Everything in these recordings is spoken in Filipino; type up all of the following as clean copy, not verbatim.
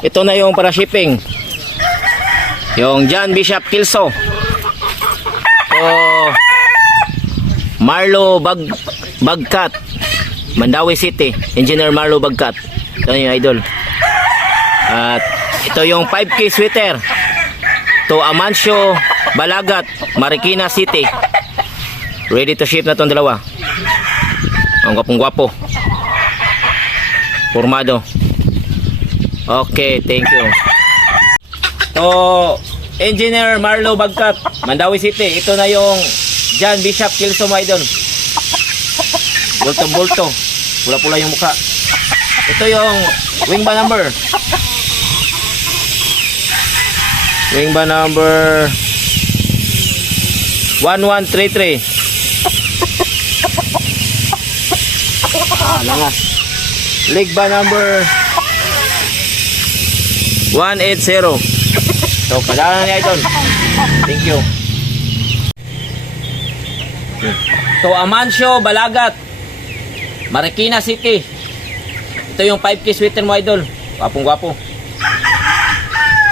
Ito na yung para shipping. Yung John Bishop Kilso. So, Marlo Bagkat, Mandawi City. Engineer Marlo Bagkat. Ito yung idol. At ito yung 5K sweater to Amancio Balagat, Marikina City. Ready to ship na itong dalawa. Ang gwapong-gwapo. Formado. Okay, thank you. So, Engineer Marlo Bagkat, Mandawi City. Ito na yung John Bishop Kilso, mga idol. Bulto-bulto. Pula-pula yung mukha. Ito yung wing bar number. Wing bar number 1133. Langas. Leg bar number 180. So, padala niya ito. Thank you. So, Amancio Balagat, Marikina City. Ito yung 5K sweater mo, idol. Gwapong gwapo.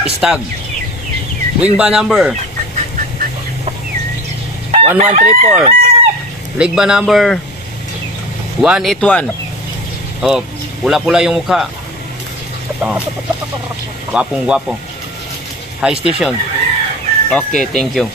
Stag. Wing bar number 1134. Leg bar number 181. Oh, pula-pula yung mukha. Oh. Gwapong gwapo. High station. Okay, thank you.